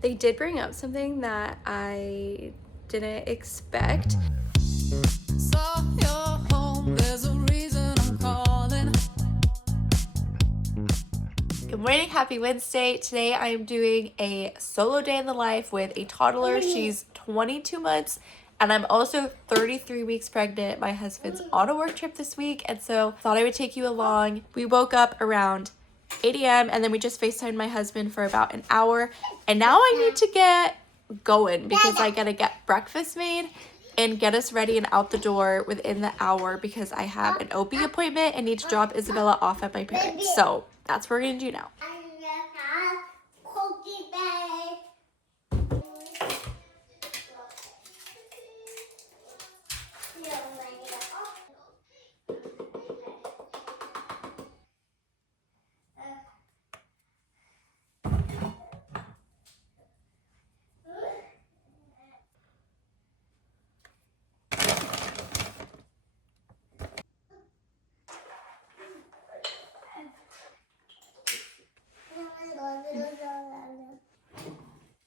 They did bring up something that I didn't expect. So you're home, there's a reason I'm calling. Good morning, happy Wednesday. Today I am doing a solo day in the life with a toddler. She's 22 months and I'm also 33 weeks pregnant. My husband's on a work trip this week and so thought I would take you along. We woke up around 8 a.m. and then we just FaceTimed my husband for about an hour. And now I need to get going because I gotta get breakfast made and get us ready and out the door within the hour because I have an OB appointment and need to drop Isabella off at my parents'. So that's what we're gonna do now.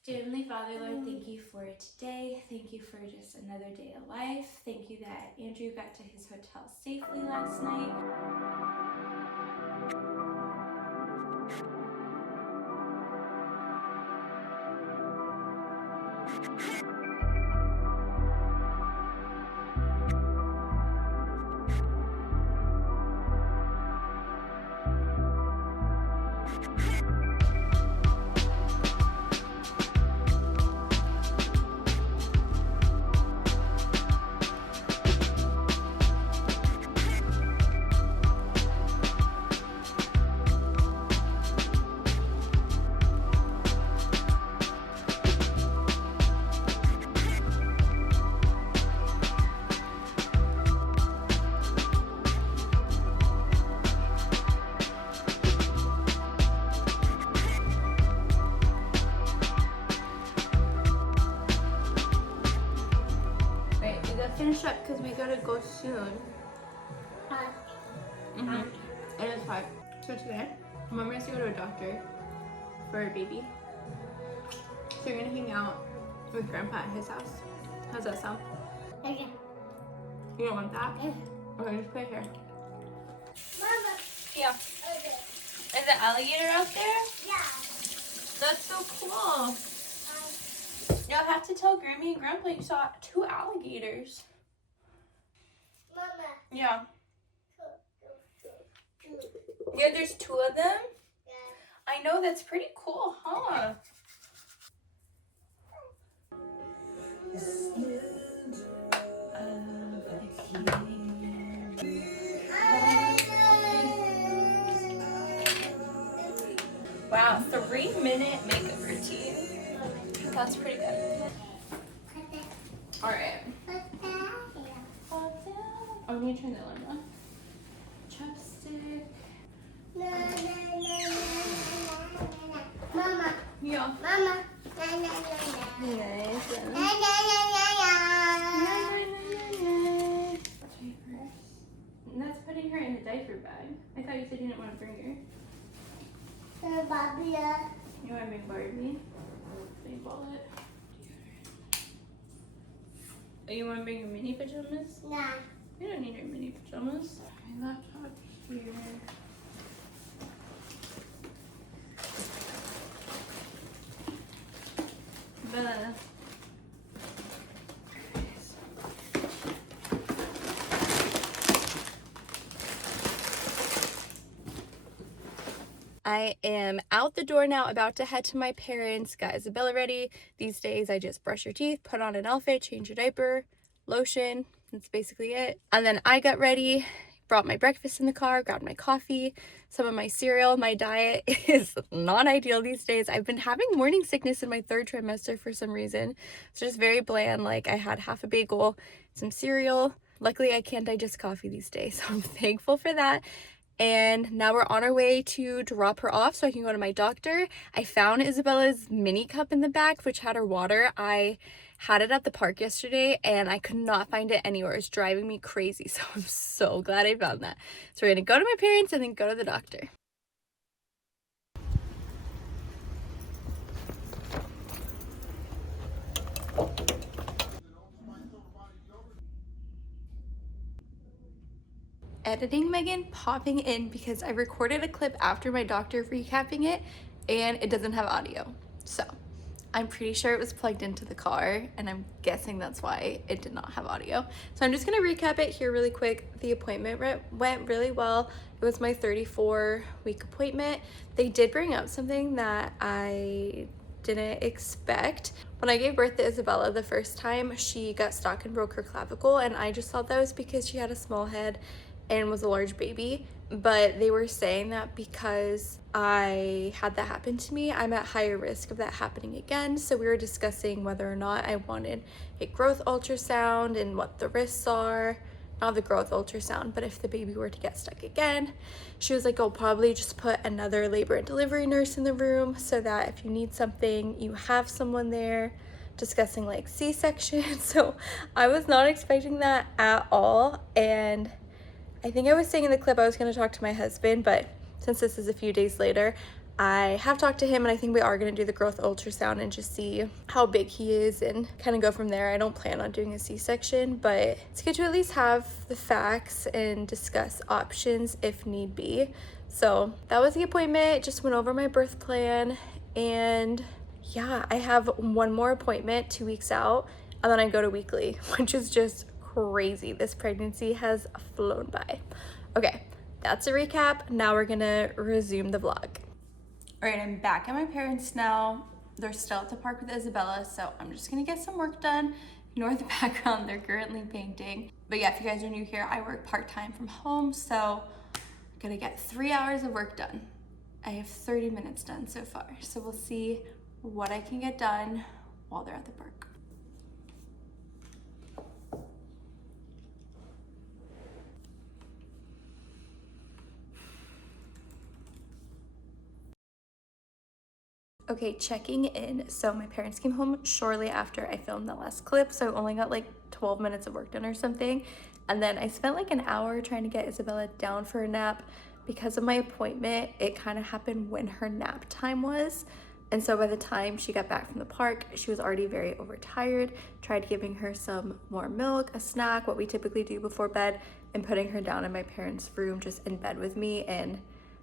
Dear Heavenly Father, Lord, thank you for today. Thank you for just another day of life. Thank you that Andrew got to his hotel safely last night. Finish up because we gotta go soon. And it's hot. So today, Mom has to go to a doctor for a baby. So we're gonna hang out with Grandpa at his house. How's that sound? Okay. You don't want that? Okay, just put it here. Mama. Yeah. Okay. Is the alligator out there? Yeah. That's so cool. You'll have to tell Grammy and Grandpa you saw 2 alligators. Mama. Yeah. Yeah, there's 2 of them? Yeah. I know, that's pretty cool, huh? Wow, 3-minute makeup routine. That's pretty good. Alright. Oh, let me turn the light on. Chapstick. Mama. Yeah. Mama. Nice. That's putting her in the diaper bag. I thought you said you didn't want to bring her. Barbie. You want to bring Barbie? Big wallet. Oh, you want to bring your mini pajamas? Nah. You don't need your mini pajamas. My laptop here. Bella. I am out the door now, about to head to my parents. Got Isabella ready. These days I just brush your teeth, put on an outfit, change your diaper, lotion. That's basically it. And then I got ready, brought my breakfast in the car, grabbed my coffee, some of my cereal. My diet is not ideal these days. I've been having morning sickness in my 3rd trimester for some reason. It's just very bland. Like I had half a bagel, some cereal. Luckily I can't digest coffee these days, so I'm thankful for that. And now we're on our way to drop her off so I can go to my doctor. I found Isabella's mini cup in the back, which had her water. I had it at the park yesterday and I could not find it anywhere. It's driving me crazy. So I'm so glad I found that. So we're gonna go to my parents and then go to the doctor. editing Megan popping in because I recorded a clip after my doctor recapping it and it doesn't have audio. So I'm pretty sure it was plugged into the car and I'm guessing that's why it did not have audio. So I'm just gonna recap it here really quick. The appointment went really well. It was my 34-week appointment. They did bring up something that I didn't expect. When I gave birth to Isabella the first time, she got stuck and broke her clavicle, and I just thought that was because she had a small head and was a large baby. But they were saying that because I had that happen to me, I'm at higher risk of that happening again. So we were discussing whether or not I wanted a growth ultrasound and what the risks are. Not the growth ultrasound, but if the baby were to get stuck again. She was like, I'll probably just put another labor and delivery nurse in the room so that if you need something, you have someone there, discussing like C-section. So I was not expecting that at all. And I think I was saying in the clip I was going to talk to my husband, but since this is a few days later, I have talked to him and I think we are going to do the growth ultrasound and just see how big he is and kind of go from there. I don't plan on doing a C-section, but it's good to at least have the facts and discuss options if need be. So that was the appointment. Just went over my birth plan, and yeah, I have one more appointment 2 weeks out and then I go to weekly, which is just crazy. This pregnancy has flown by. Okay, that's a recap. Now we're gonna resume the vlog. All right, I'm back at my parents' now. They're still at the park with Isabella, so I'm just gonna get some work done. Ignore the background, they're currently painting. But yeah, if you guys are new here, I work part-time from home, so I'm gonna get 3 hours of work done. I have 30 minutes done so far, so we'll see what I can get done while they're at the park. Okay, checking in. So my parents came home shortly after I filmed the last clip, so I only got like 12 minutes of work done or something. And then I spent like an hour trying to get Isabella down for a nap. Because of my appointment, it kind of happened when her nap time was. And so by the time she got back from the park, she was already very overtired. Tried giving her some more milk, a snack, what we typically do before bed, and putting her down in my parents' room just in bed with me, and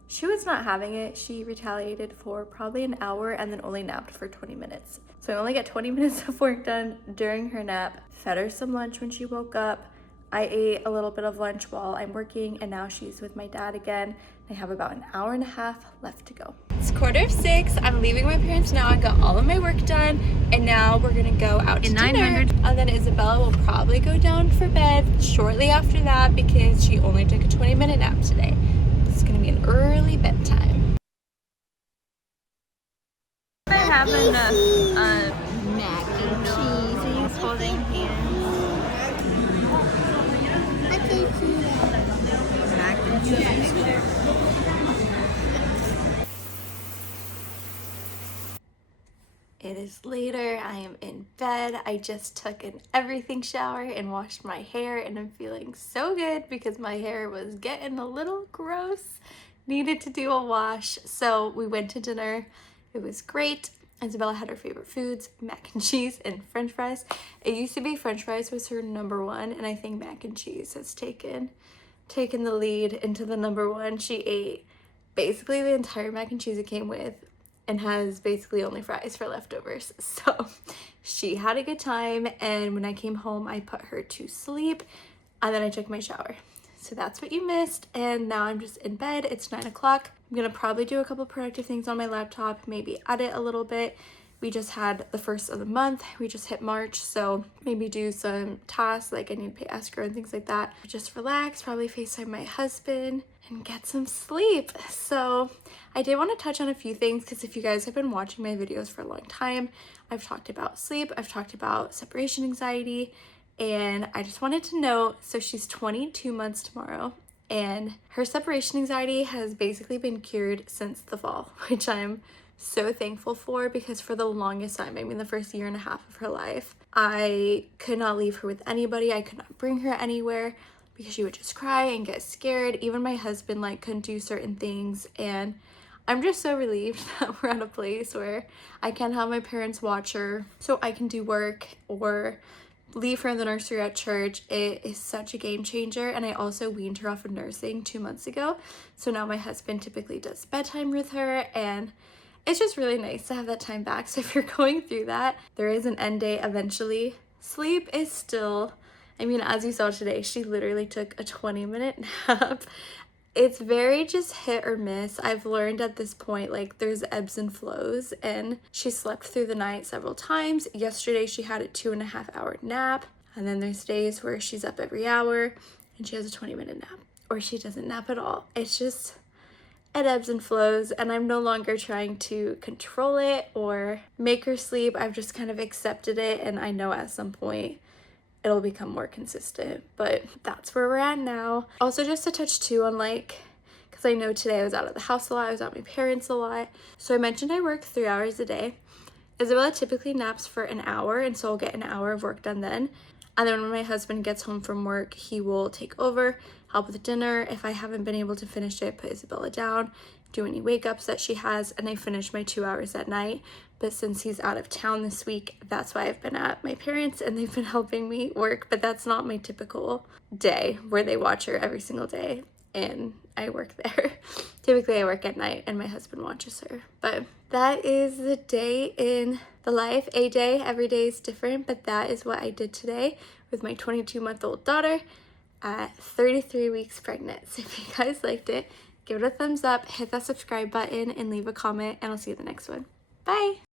she was not having it. She retaliated for probably an hour and then only napped for 20 minutes. So I only got 20 minutes of work done during her nap. Fed her some lunch when she woke up. I ate a little bit of lunch while I'm working, and now she's with my dad again. I have about an hour and a half left to go. It's 5:45. I'm leaving my parents now. I got all of my work done, and now we're gonna go out to dinner. And then Isabella will probably go down for bed shortly after that because she only took a 20-minute nap today. It's gonna be an early bedtime. I have enough mac and cheese. Are you holding hands? Mac and cheese. It is later. I am in bed. I just took an everything shower and washed my hair, and I'm feeling so good because my hair was getting a little gross. Needed to do a wash. So we went to dinner. It was great. Isabella had her favorite foods, mac and cheese and french fries. It used to be french fries was her number one, and I think mac and cheese has taken the lead into the number one. She ate basically the entire mac and cheese it came with and has basically only fries for leftovers. So she had a good time, and when I came home, I put her to sleep, and then I took my shower. So that's what you missed, and now I'm just in bed. It's 9 o'clock. I'm gonna probably do a couple productive things on my laptop, maybe edit a little bit. We just had the first of the month. We just hit March, so maybe do some tasks like I need to pay escrow and things like that. Just relax, probably FaceTime my husband and get some sleep. So I did want to touch on a few things because if you guys have been watching my videos for a long time, I've talked about sleep, I've talked about separation anxiety, and I just wanted to know, so she's 22 months tomorrow, and her separation anxiety has basically been cured since the fall, which I'm so thankful for, because for the longest time, I mean the first year and a half of her life, I could not leave her with anybody. I could not bring her anywhere because she would just cry and get scared. Even my husband like couldn't do certain things, and I'm just so relieved that we're at a place where I can have my parents watch her so I can do work or leave her in the nursery at church, it is such a game changer. And I also weaned her off of nursing 2 months ago. So now my husband typically does bedtime with her, and it's just really nice to have that time back. So if you're going through that, there is an end date eventually. Sleep is still, I mean, as you saw today, she literally took a 20-minute nap. It's very just hit or miss. I've learned at this point, like, there's ebbs and flows, and she slept through the night several times. Yesterday she had a 2.5-hour nap, and then there's days where she's up every hour and she has a 20-minute nap, or she doesn't nap at all. It's just, it ebbs and flows, and I'm no longer trying to control it or make her sleep. I've just kind of accepted it, and I know at some point it'll become more consistent, but that's where we're at now. Also, just to touch too on, like, because I know today I was out of the house a lot, I was at my parents a lot. So I mentioned I work 3 hours a day. Isabella typically naps for an hour, and so I'll get an hour of work done then. And then when my husband gets home from work, he will take over, help with dinner. If I haven't been able to finish it, put Isabella down, do any wake ups that she has, and I finish my 2 hours at night. But since he's out of town this week, that's why I've been at my parents, and they've been helping me work. But that's not my typical day where they watch her every single day and I work there. Typically I work at night and my husband watches her. But that is the day in the life. A day, every day is different, but that is what I did today with my 22-month-old daughter at 33 weeks pregnant. So if you guys liked it, give it a thumbs up, hit that subscribe button, and leave a comment, and I'll see you in the next one. Bye!